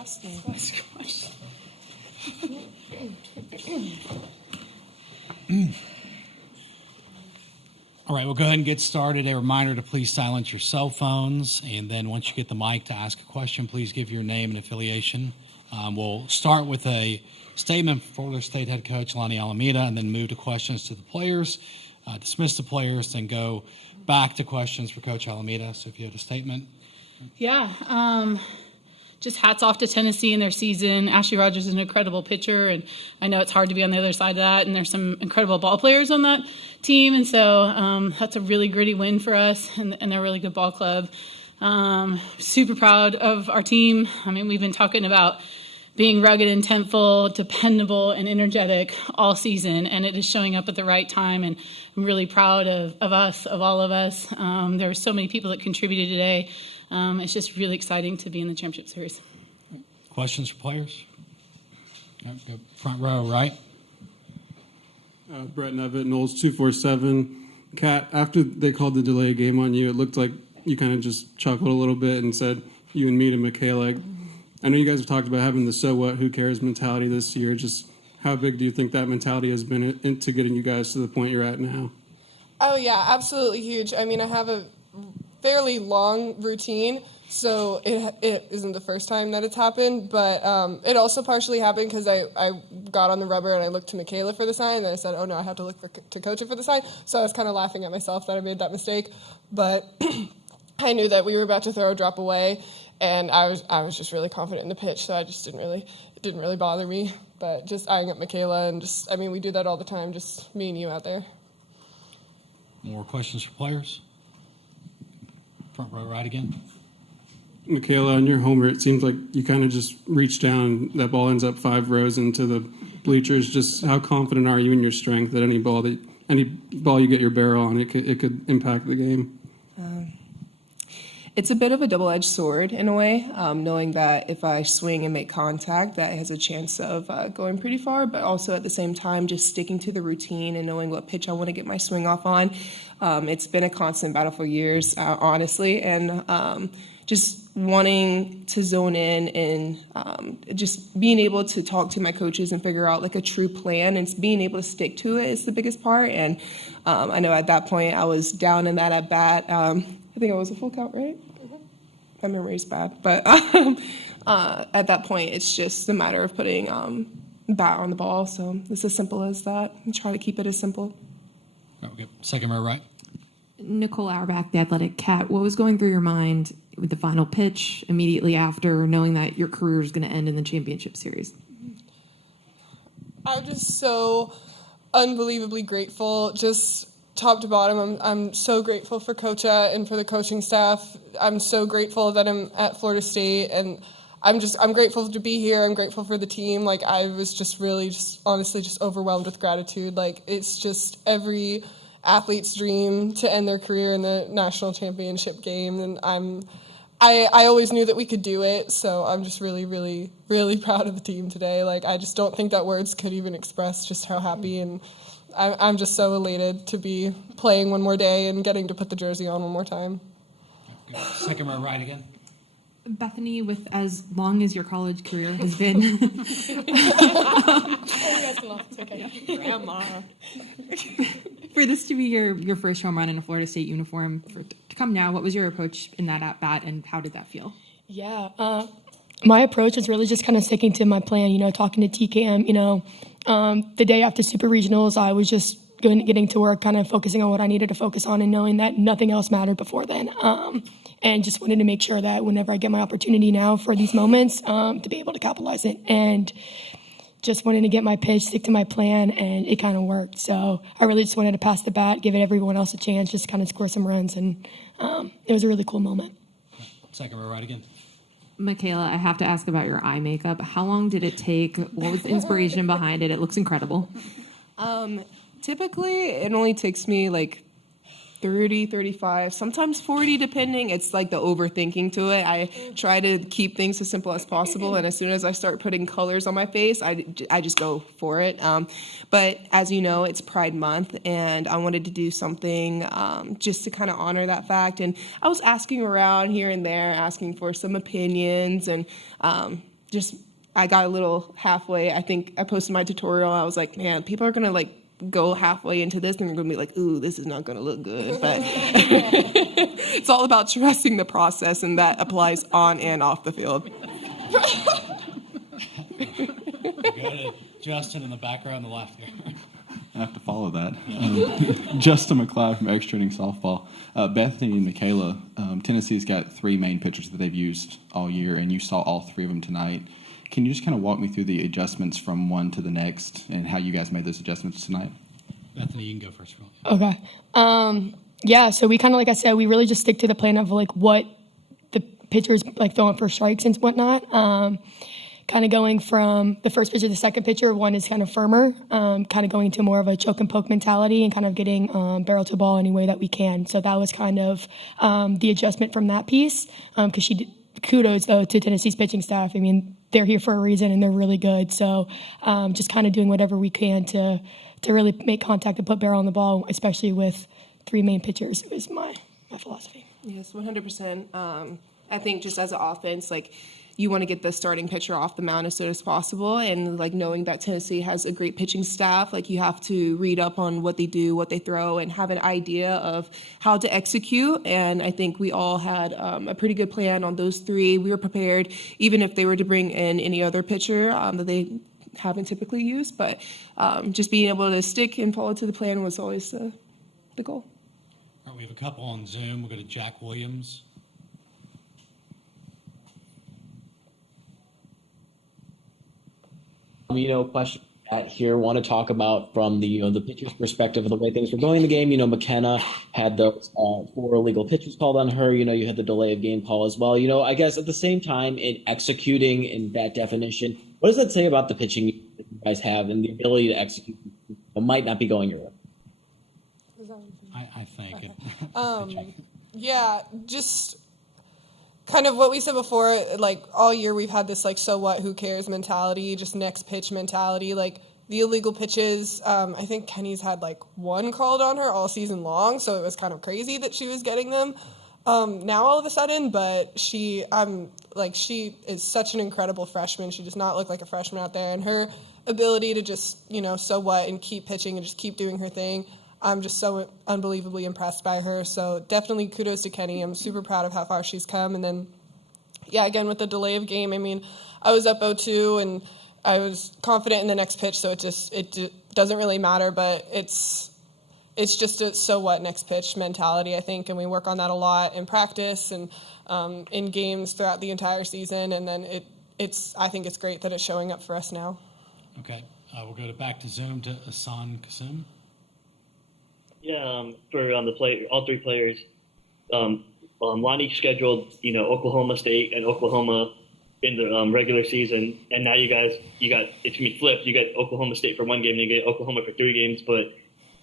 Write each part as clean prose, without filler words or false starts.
Ask the question. All right, we'll go ahead and get started. A reminder to please silence your cell phones, and then once you get the mic to ask a question, please give your name and affiliation. We'll start with a statement from Florida State head coach Lonnie Alameda, and then move to questions to the players, dismiss the players, then go back to questions for Coach Alameda. So if you have a statement. Yeah, just hats off to Tennessee and their season. Ashley Rogers is an incredible pitcher, and I know it's hard to be on the other side of that, and there's some incredible ball players on that team, and so that's a really gritty win for us, and they're a really good ball club. Super proud of our team. I mean, we've been talking about being rugged and intentful, dependable, and energetic all season, and it is showing up at the right time, and I'm really proud of us, of all of us. There were so many people that contributed today. It's just really exciting to be in the championship series. Questions for players? Front row, right? Brett Nevitt, Knowles 247. Kat, after they called the delay game on you, it looked like you kind of just chuckled a little bit and said, you and me to Michaela. I know you guys have talked about having the so what, who cares mentality this year. Just how big do you think that mentality has been into getting you guys to the point you're at now? Oh, yeah, absolutely huge. I mean, I have a fairly long routine, so it isn't the first time that it's happened, but it also partially happened because I got on the rubber and I looked to Michaela for the sign, and then I said, oh no, I have to look to Coach it for the sign, so I was kind of laughing at myself that I made that mistake, but I knew that we were about to throw a drop away, and I was just really confident in the pitch, so it didn't really bother me, but just eyeing up Michaela, and we do that all the time, just me and you out there. More questions for players? Front row, right again. Michaela, on your homer, it seems like you kind of just reach down, that ball ends up 5 rows into the bleachers. Just how confident are you in your strength that any ball you get your barrel on, it could impact the game? It's a bit of a double-edged sword in a way, knowing that if I swing and make contact, that has a chance of going pretty far, but also at the same time just sticking to the routine and knowing what pitch I want to get my swing off on. It's been a constant battle for years, honestly, and just wanting to zone in and just being able to talk to my coaches and figure out like a true plan and being able to stick to it is the biggest part. And I know at that point I was down in that at bat. I think it was a full count, right? My memory is bad, but at that point it's just a matter of putting bat on the ball. So it's as simple as that, and try to keep it as simple. Okay. Second row, right. Nicole Auerbach, The Athletic. Kat, what was going through your mind with the final pitch immediately after, knowing that your career is going to end in the championship series? I'm just so unbelievably grateful, just top to bottom. I'm so grateful for Coach and for the coaching staff. I'm so grateful that I'm at Florida State, and I'm grateful to be here. I'm grateful for the team. Like, I was just really honestly overwhelmed with gratitude. Like, it's just every athlete's dream to end their career in the national championship game, and I always knew that we could do it, so I'm just really, really, really proud of the team today. Like, I just don't think that words could even express just how happy, and I'm just so elated to be playing one more day and getting to put the jersey on one more time. Second row, right again. Bethany, with as long as your college career has been. Grandma. For this to be your first home run in a Florida State uniform, to come now, what was your approach in that at-bat, and how did that feel? Yeah, my approach was really just kind of sticking to my plan, talking to TKM, the day after Super Regionals, I was just getting to work, kind of focusing on what I needed to focus on and knowing that nothing else mattered before then. And just wanted to make sure that whenever I get my opportunity now for these moments, to be able to capitalize it. And just wanted to get my pitch, stick to my plan, and it kind of worked. So I really just wanted to pass the bat, give everyone else a chance, just kind of score some runs. And it was a really cool moment. Second row, right again. Michaela, I have to ask about your eye makeup. How long did it take? What was the inspiration behind it? It looks incredible. Typically, it only takes me like 30, 35, sometimes 40, depending. It's like the overthinking to it. I try to keep things as simple as possible, and as soon as I start putting colors on my face, I just go for it. But as you know, it's Pride Month, and I wanted to do something just to kind of honor that fact. And I was asking around here and there, asking for some opinions, and I got a little halfway. I think I posted my tutorial. I was like, man, people are gonna like go halfway into this and they're gonna be like, ooh, this is not gonna look good. But it's all about trusting the process, and that applies on and off the field. Go to Justin in the background on the left here. I have to follow that. Justin McLeod from X Training Softball. Bethany and Michaela, Tennessee's got 3 main pitchers that they've used all year, and you saw all 3 of them tonight. Can you just kind of walk me through the adjustments from one to the next and how you guys made those adjustments tonight? Bethany, you can go first. Okay. Yeah, so we kind of, like I said, we really just stick to the plan of like what the pitchers like throwing for strikes and whatnot. Kind of going from the first pitcher to the second pitcher, one is kind of firmer, kind of going to more of a choke and poke mentality and kind of getting barrel to ball any way that we can. So that was kind of the adjustment from that piece. Because kudos though to Tennessee's pitching staff. I mean, they're here for a reason and they're really good. So just kind of doing whatever we can to really make contact and put barrel on the ball, especially with 3 main pitchers, is my philosophy. Yes, 100%. I think just as an offense, like, you want to get the starting pitcher off the mound as soon as possible. And like knowing that Tennessee has a great pitching staff, like you have to read up on what they do, what they throw, and have an idea of how to execute. And I think we all had a pretty good plan on those 3. We were prepared, even if they were to bring in any other pitcher that they haven't typically used. But just being able to stick and follow to the plan was always the goal. All right, we have a couple on Zoom. We'll go to Jack Williams. Question here. Want to talk about from the the pitcher's perspective of the way things were going in the game. McKenna had those 4 illegal pitches called on her. You had the delay of game call as well. I guess at the same time in executing in that definition, what does that say about the pitching that you guys have and the ability to execute? It might not be going your way. I think. Okay. Yeah, just kind of what we said before, like all year we've had this like so what, who cares mentality, just next pitch mentality. Like the illegal pitches, I think Kenny's had like 1 called on her all season long, so it was kind of crazy that she was getting them now all of a sudden. But she is such an incredible freshman. She does not look like a freshman out there, and her ability to just so what and keep pitching and just keep doing her thing. I'm just so unbelievably impressed by her. So definitely kudos to Kenny. I'm super proud of how far she's come. And then, yeah, again, with the delay of game, I mean, I was up 0-2 and I was confident in the next pitch. So it doesn't really matter, but it's just a so what next pitch mentality, I think. And we work on that a lot in practice and in games throughout the entire season. And then I think it's great that it's showing up for us now. Okay. We'll go back to Zoom to Hassan Kasum. Yeah, for all 3 players, Lonnie scheduled Oklahoma State and Oklahoma in the regular season, and now you got it's gonna be flipped. You got Oklahoma State for 1 game, and you get Oklahoma for 3 games. But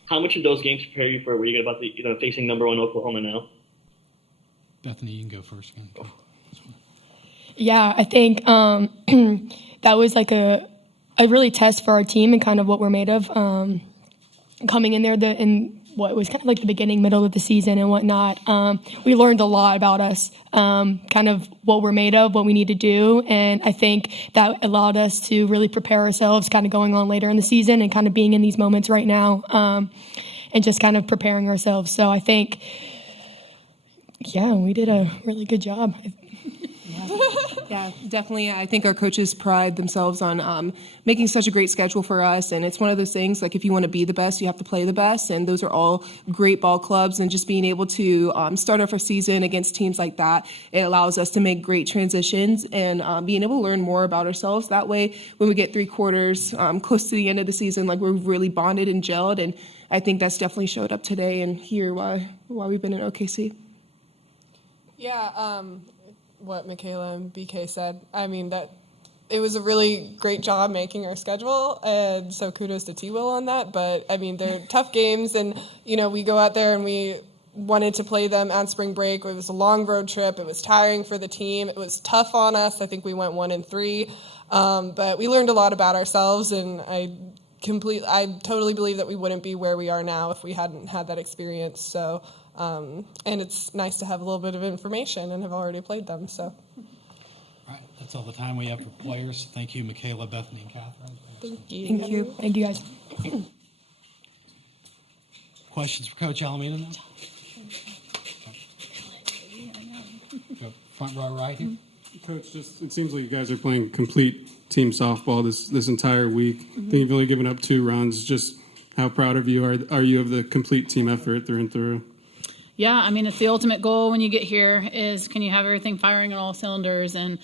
how much of those games prepare you for where you get about facing number 1 Oklahoma now? Bethany, you can go first. Yeah, I think that was like a really test for our team and kind of what we're made of. Coming in there in what was kind of like the beginning, middle of the season and whatnot, we learned a lot about us, kind of what we're made of, what we need to do. And I think that allowed us to really prepare ourselves kind of going on later in the season and kind of being in these moments right now and just kind of preparing ourselves. So I think, yeah, we did a really good job. Yeah, definitely. I think our coaches pride themselves on making such a great schedule for us. And it's one of those things, like if you want to be the best, you have to play the best. And those are all great ball clubs. And just being able to start off our season against teams like that, it allows us to make great transitions and being able to learn more about ourselves. That way, when we get 3 quarters close to the end of the season, like we're really bonded and gelled. And I think that's definitely showed up today and here why we've been in OKC. Yeah, what Michaela and BK said. I mean, that it was a really great job making our schedule, and so kudos to T-Will on that. But, I mean, they're tough games, and, we go out there and we wanted to play them on spring break. It was a long road trip. It was tiring for the team. It was tough on us. I think we went 1-3. But we learned a lot about ourselves, and I totally believe that we wouldn't be where we are now if we hadn't had that experience. So, and it's nice to have a little bit of information and have already played them. So, All right, that's all the time we have for players. Thank you, Michaela, Bethany, and Catherine. Thank you. Thank you. Thank you, guys. Questions for Coach Alameda now? Go front row right here. Coach, just it seems like you guys are playing complete team softball this entire week. I think you've only given up 2 runs. Just how proud of you are you of the complete team effort through and through? Yeah, I mean, it's the ultimate goal when you get here is can you have everything firing on all cylinders? And,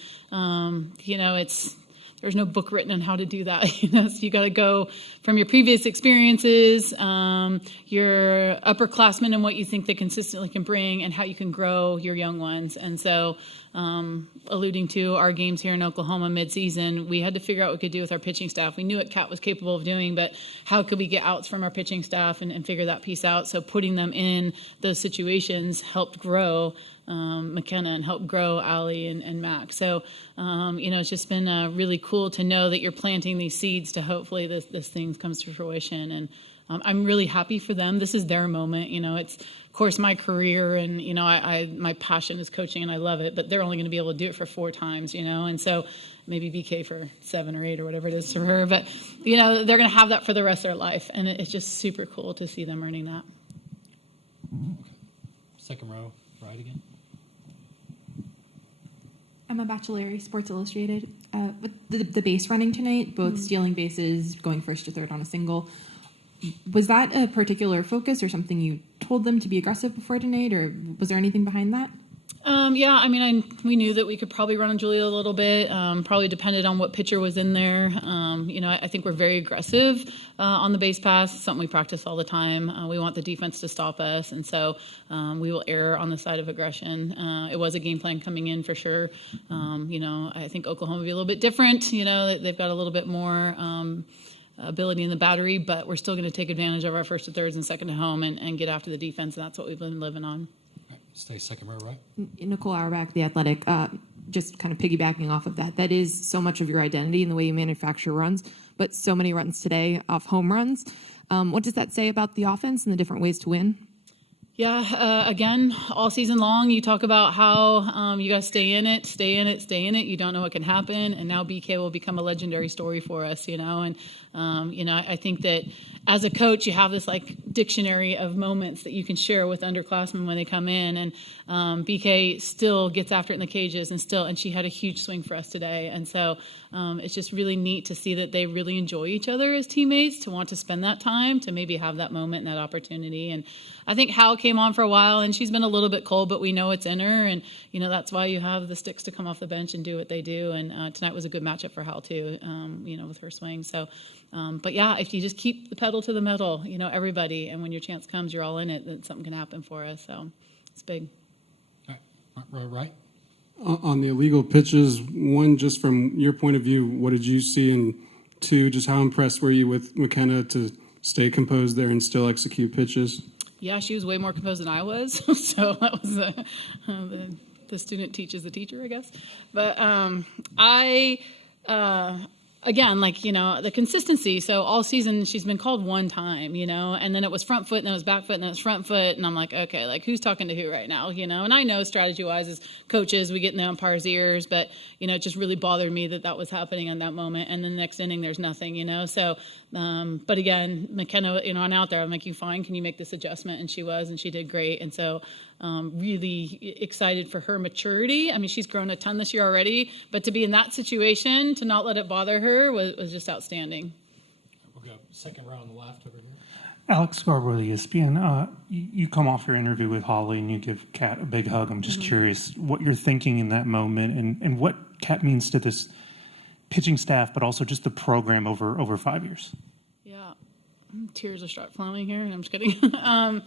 there's no book written on how to do that. So you got to go from your previous experiences, your upperclassmen and what you think they consistently can bring and how you can grow your young ones. And so alluding to our games here in Oklahoma midseason, we had to figure out what we could do with our pitching staff. We knew what Kat was capable of doing, but how could we get outs from our pitching staff and figure that piece out? So putting them in those situations helped grow McKenna and help grow Allie and Mac. So, it's just been really cool to know that you're planting these seeds to hopefully this thing comes to fruition. And I'm really happy for them. This is their moment. It's, of course, my career and, my passion is coaching and I love it, but they're only going to be able to do it for 4 times, and so maybe BK for 7 or 8 or whatever it is for her. But, they're going to have that for the rest of their life. And it's just super cool to see them earning that. Second row right again. Emma Bachelari, Sports Illustrated. With the base running tonight, both stealing bases, going first to third on a single, was that a particular focus or something you told them to be aggressive before tonight, or was there anything behind that? We knew that we could probably run on Julia a little bit, probably depended on what pitcher was in there. I think we're very aggressive on the base pass. It's something we practice all the time. We want the defense to stop us, and so we will err on the side of aggression. It was a game plan coming in for sure. I think Oklahoma will be a little bit different. They've got a little bit more ability in the battery, but we're still going to take advantage of our first to thirds and second to home and get after the defense, and that's what we've been living on. Stay second row right. Nicole Auerbach, The Athletic, just kind of piggybacking off of that. That is so much of your identity in the way you manufacture runs, but so many runs today off home runs. What does that say about the offense and the different ways to win? Yeah, again, all season long, you talk about how you got to stay in it. You don't know what can happen. And now BK will become a legendary story for us, And, I think that as a coach, you have this dictionary of moments that you can share with underclassmen when they come in. And BK still gets after it in the cages and she had a huge swing for us today. And so it's just really neat to see that they really enjoy each other as teammates, to want to spend that time, to maybe have that moment and that opportunity. And I think Hal came on for a while, and she's been a little bit cold, but we know it's in her, and that's why you have the sticks to come off the bench and do what they do. And tonight was a good matchup for Hal too, with her swing. So, but yeah, if you just keep the pedal to the metal, everybody, and when your chance comes, you're all in it, then something can happen for us. So it's big. All right, front row right. On the illegal pitches, 1, just from your point of view, what did you see? And 2, just how impressed were you with McKenna to stay composed there and still execute pitches? Yeah, she was way more composed than I was. So that was the student teaches the teacher, I guess. But again, the consistency. So all season she's been called 1 time, and then it was front foot, and then it was back foot, and then it was front foot. And I'm like, okay, who's talking to who right now, And I know strategy-wise as coaches, we get in the umpire's ears, but, it just really bothered me that was happening in that moment. And then the next inning, there's nothing, So, but again, McKenna, on out there, I'm like, you fine? Can you make this adjustment? And she was, and she did great. And so really excited for her maturity. I mean, she's grown a ton this year already, but to be in that situation, to not let it bother her was just outstanding. We'll go second row on the left over here. Alex Scarborough, ESPN. You come off your interview with Holly and you give Kat a big hug. I'm just curious what you're thinking in that moment and what Kat means to this pitching staff, but also just the program over 5 years. Yeah. Tears will start flowing here. I'm just kidding.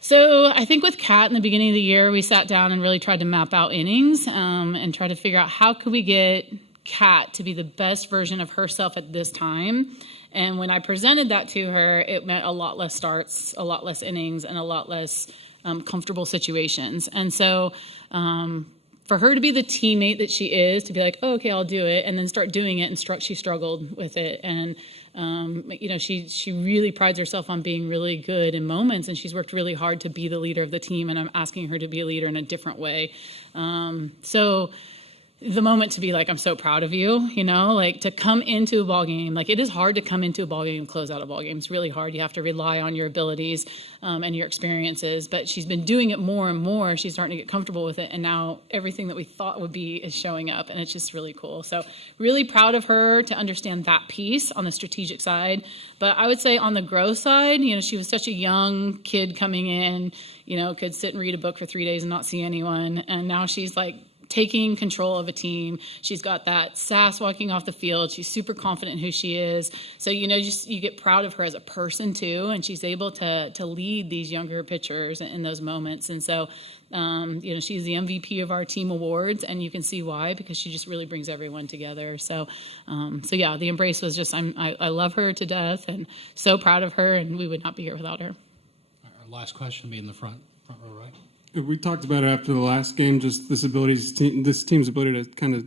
So I think with Kat in the beginning of the year, we sat down and really tried to map out innings and try to figure out how could we get Kat to be the best version of herself at this time. And when I presented that to her, it meant a lot less starts, a lot less innings, and a lot less comfortable situations. And so for her to be the teammate that she is, to be like, oh, okay, I'll do it, and then start doing it, and she struggled with it. And she really prides herself on being really good in moments, and she's worked really hard to be the leader of the team, and I'm asking her to be a leader in a different way. So the moment to be like, I'm so proud of you, like to come into a ball game. Like it is hard to come into a ball game and close out a ball game. It's really hard. You have to rely on your abilities and your experiences. But she's been doing it more and more. She's starting to get comfortable with it. And now everything that we thought would be is showing up. And it's just really cool. So really proud of her to understand that piece on the strategic side. But I would say on the growth side, she was such a young kid coming in, could sit and read a book for 3 days and not see anyone. And now she's like, taking control of a team. She's got that sass walking off the field. She's super confident in who she is. So, you get proud of her as a person too. And she's able to lead these younger pitchers in those moments. And so, she's the MVP of our team awards, and you can see why, because she just really brings everyone together. So yeah, the embrace was just, I love her to death and so proud of her, and we would not be here without her. Our last question will be in the front row, right? We talked about it after the last game, just this team's ability to kind of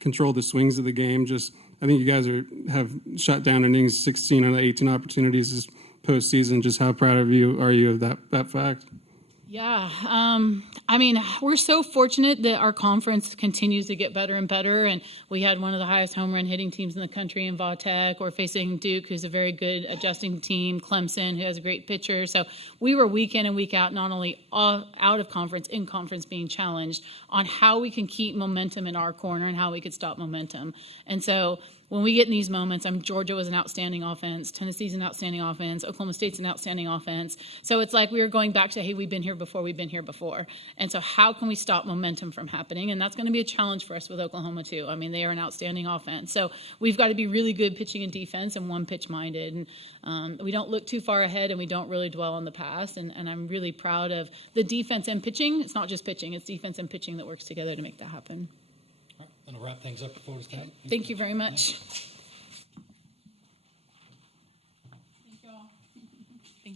control the swings of the game. Just, I think you guys have shut down innings 16 out of 18 opportunities this postseason. Just how proud are you of that fact? Yeah. We're so fortunate that our conference continues to get better and better. And we had one of the highest home run hitting teams in the country in Vautech. We're facing Duke, who's a very good adjusting team, Clemson, who has a great pitcher. So we were week in and week out, not only out of conference, in conference, being challenged on how we can keep momentum in our corner and how we could stop momentum. And so when we get in these moments, Georgia was an outstanding offense, Tennessee's an outstanding offense, Oklahoma State's an outstanding offense. So it's like we were going back to, hey, we've been here before. And so how can we stop momentum from happening? And that's going to be a challenge for us with Oklahoma too. They are an outstanding offense. So we've got to be really good pitching and defense and one pitch minded. And we don't look too far ahead, and we don't really dwell on the past. And I'm really proud of the defense and pitching. It's not just pitching, it's defense and pitching that works together to make that happen. All right, then I'll wrap things up before we start. Thank you very much.